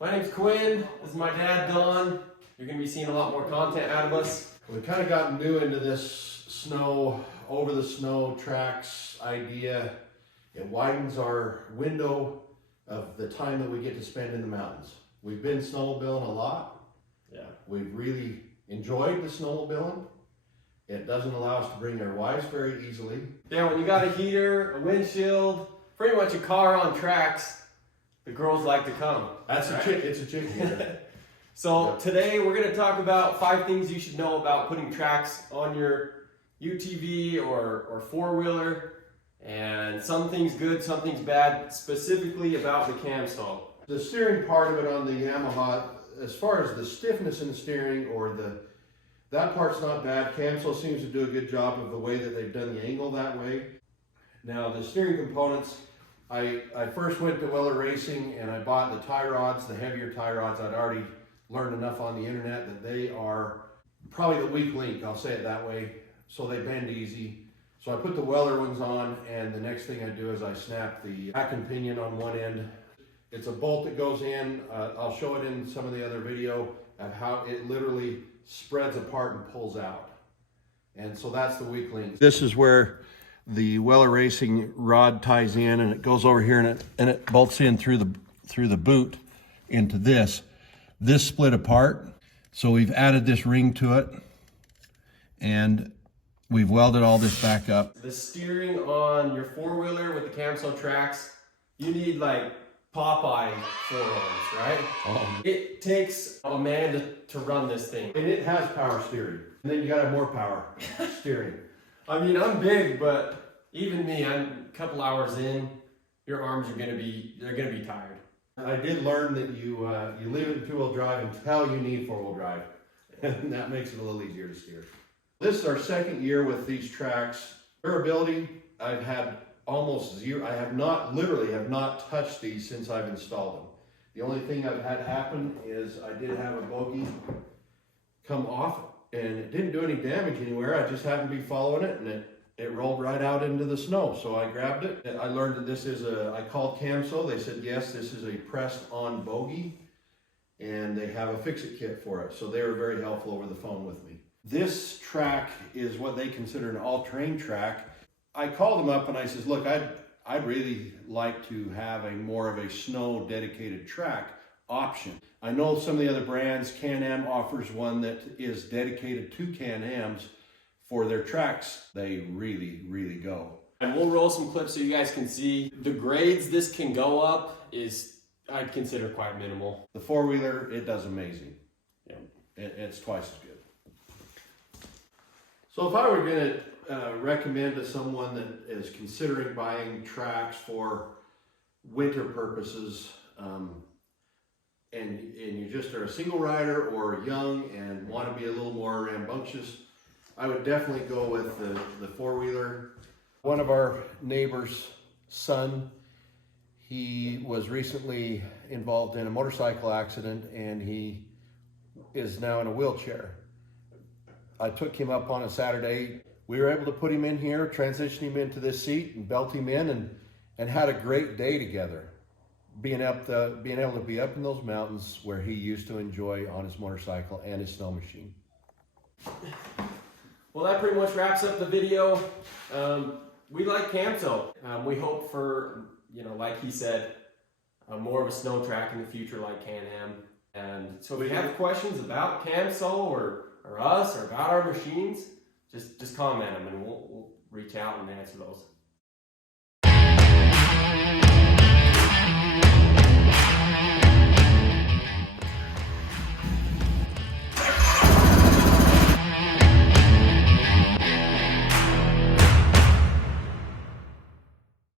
My name's Quinn. This is my dad, Don. You're going to be seeing a lot more content out of us. We've kind of gotten new into this snow, over the snow tracks idea. It widens our window of the time that we get to spend in the mountains. We've been snowmobiling a lot. Yeah. We've really enjoyed the snowmobiling. It doesn't allow us to bring our wives very easily. Yeah, when you got a heater, a windshield, pretty much a car on tracks, the girls like to come. That's right? It's a chick heater. So today we're going to talk about 5 things you should know about putting tracks on your UTV or four-wheeler, and some things good, some things bad, specifically about the Camso. The steering part of it on the Yamaha, as far as the stiffness in the steering that part's not bad. Camso seems to do a good job of the way that they've done the angle that way. Now the steering components, I first went to Weller Racing and I bought the tie rods, the heavier tie rods. I'd already learned enough on the internet that they are probably the weak link, I'll say it that way, so they bend easy. So I put the Weller ones on, and the next thing I do is I snap the back and pinion on one end. It's a bolt that goes in. I'll show it in some of the other video of how it literally spreads apart and pulls out. And so that's the weak link. This is where the Weller Racing rod ties in, and it goes over here and it bolts in through the boot into this. This split apart. So we've added this ring to it, and we've welded all this back up. The steering on your four-wheeler with the Camso Tracks, you need like Popeye forearms, right? It takes a man to run this thing. And it has power steering. And then you gotta have more power steering. I mean, I'm big, but even me, I'm a couple hours in, your arms are gonna be tired. I did learn that you leave it in two-wheel drive until you need four-wheel drive. And that makes it a little easier to steer. This is our second year with these tracks. Durability, I've had almost zero. I have not touched these since I've installed them. The only thing I've had happen is I did have a bogey come off, and it didn't do any damage anywhere. I just happened to be following it, and it rolled right out into the snow. So I grabbed it. I learned that this is I called Camso. They said, yes, this is a pressed on bogey, and they have a fix-it kit for it. So they were very helpful over the phone with me. This track is what they consider an all-terrain track. I called them up and I says, look, I'd really like to have more of a snow dedicated track option. I know some of the other brands, Can-Am offers one that is dedicated to Can-Ams for their tracks. They really, really go. And we'll roll some clips so you guys can see the grades this can go up is, I'd consider, quite minimal. The four-wheeler, it does amazing. Yeah. It's twice as good. So if I were going to recommend to someone that is considering buying tracks for winter purposes, and you just are a single rider or young and want to be a little more rambunctious, I would definitely go with the four-wheeler. One of our neighbor's son, he was recently involved in a motorcycle accident, and he is now in a wheelchair. I took him up on a Saturday. We were able to put him in here, transition him into this seat and belt him in, and had a great day together. Being able to be up in those mountains where he used to enjoy on his motorcycle and his snow machine. Well, that pretty much wraps up the video. We like Camso. We hope for, like he said, more of a snow track in the future like Can-Am. And so if you have questions about Camso or us or about our machines, just comment them and we'll reach out and answer those.